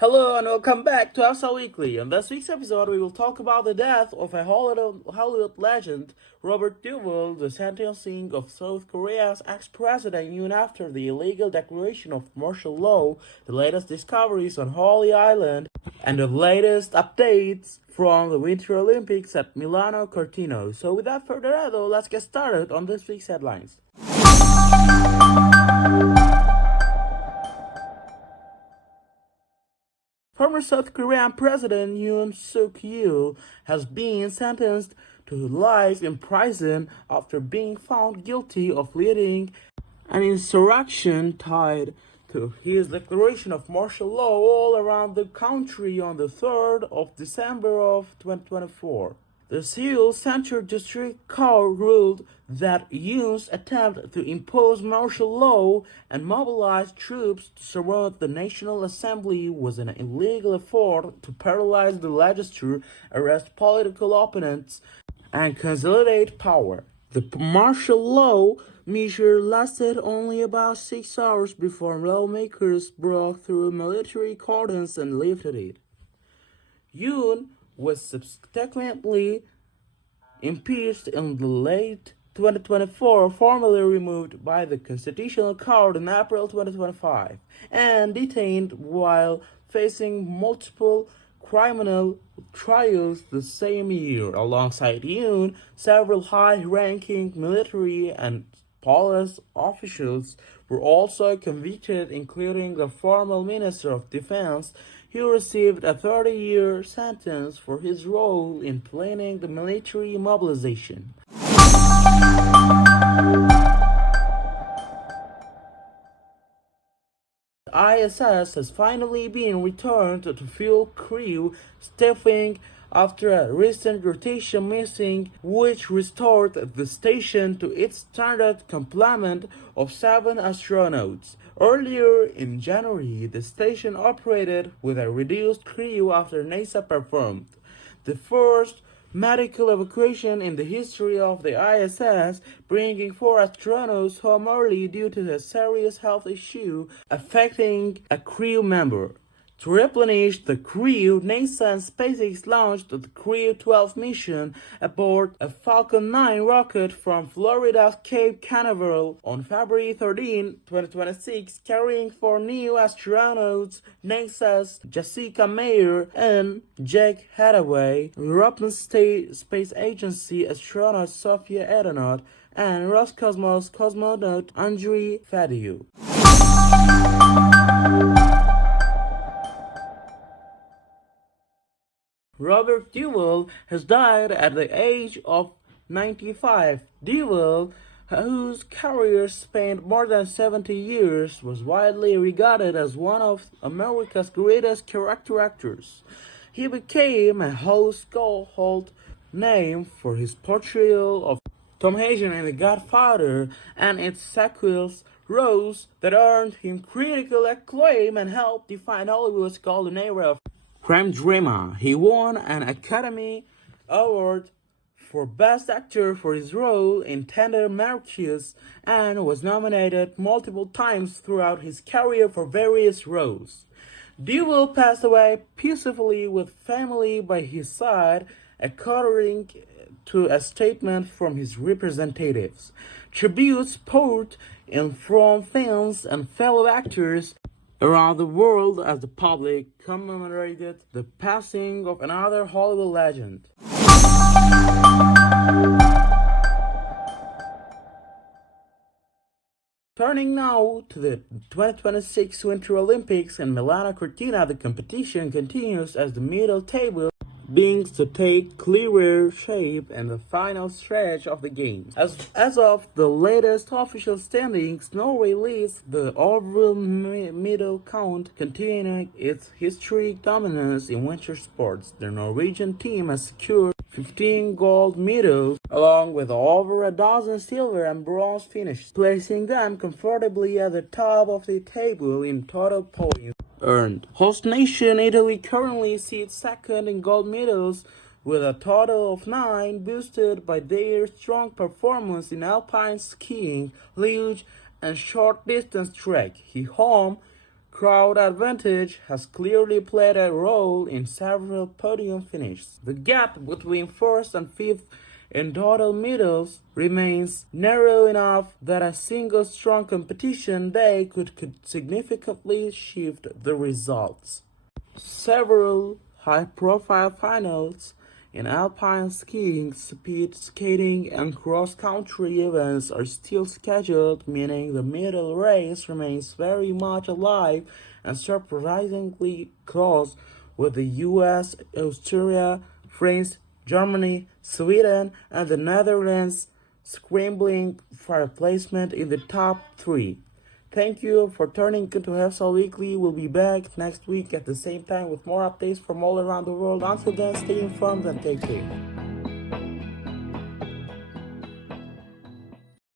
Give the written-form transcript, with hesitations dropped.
Hello and welcome back to Hevsel Weekly. In this week's episode, we will talk about the death of a Hollywood legend, Robert Duval, the sentencing of South Korea's ex-president Yoon after the illegal declaration of martial law, the latest discoveries on Holy Island, and the latest updates from the Winter Olympics at Milano Cortina. So without further ado, let's get started on this week's headlines. Former South Korean President Yoon Suk-yeol has been sentenced to life in prison after being found guilty of leading an insurrection tied to his declaration of martial law all around the country on the 3rd of December of 2024. The Seoul Central District Court ruled that Yoon's attempt to impose martial law and mobilize troops to surround the National Assembly was an illegal effort to paralyze the legislature, arrest political opponents, and consolidate power. The martial law measure lasted only about 6 hours before lawmakers broke through military cordons and lifted it. Yoon was subsequently impeached in the late 2024, formally removed by the Constitutional Court in April 2025, and detained while facing multiple criminal trials the same year. Alongside Yoon, several high-ranking military and police officials were also convicted, including the former Minister of Defense. He received a 30-year sentence for his role in planning the military mobilization. The ISS has finally been returned to full crew staffing after a recent rotation missing, which restored the station to its standard complement of 7 astronauts. Earlier in January, the station operated with a reduced crew after NASA performed the first medical evacuation in the history of the ISS, bringing 4 astronauts home early due to a serious health issue affecting a crew member. To replenish the crew, NASA and SpaceX launched the Crew 12 mission aboard a Falcon 9 rocket from Florida's Cape Canaveral on February 13, 2026, carrying 4 new astronauts, NASA's Jessica Meir and Jack Hathaway, European Space Agency astronaut Sofia Edenot, and Roscosmos cosmonaut Andrei Faddeou. Robert Duval has died at the age of 95. Duval, whose career spanned more than 70 years, was widely regarded as one of America's greatest character actors. He became a household name for his portrayal of Tom Hanks in The Godfather and its sequels, roles that earned him critical acclaim and helped define Hollywood's golden era of crime drama. He won an Academy Award for Best Actor for his role in Tender Mercies and was nominated multiple times throughout his career for various roles. Duval passed away peacefully with family by his side, according to a statement from his representatives. Tributes poured in from fans and fellow actors around the world as the public commemorated the passing of another Hollywood legend. Turning now to the 2026 Winter Olympics in Milano Cortina, the competition continues as the middle table begins to take clearer shape in the final stretch of the games. As of the latest official standings, Norway leads the overall medal count, continuing its historic dominance in winter sports. The Norwegian team has secured 15 gold medals, along with over a dozen silver and bronze finishes, placing them comfortably at the top of the table in total points earned. Host nation Italy currently sits second in gold medals with a total of 9, boosted by their strong performance in alpine skiing, luge, and short distance track. Home crowd advantage has clearly played a role in several podium finishes. The gap between first and fifth in total medals remains narrow enough that a single strong competition day could significantly shift the results. Several high-profile finals in alpine skiing, speed skating, and cross-country events are still scheduled, meaning the medal race remains very much alive and surprisingly close, with the US, Austria, France, Germany, Sweden, and the Netherlands scrambling for a placement in the top three. Thank you for turning into Hefsel Weekly. We'll be back next week at the same time with more updates from all around the world. Until then, stay informed and take care.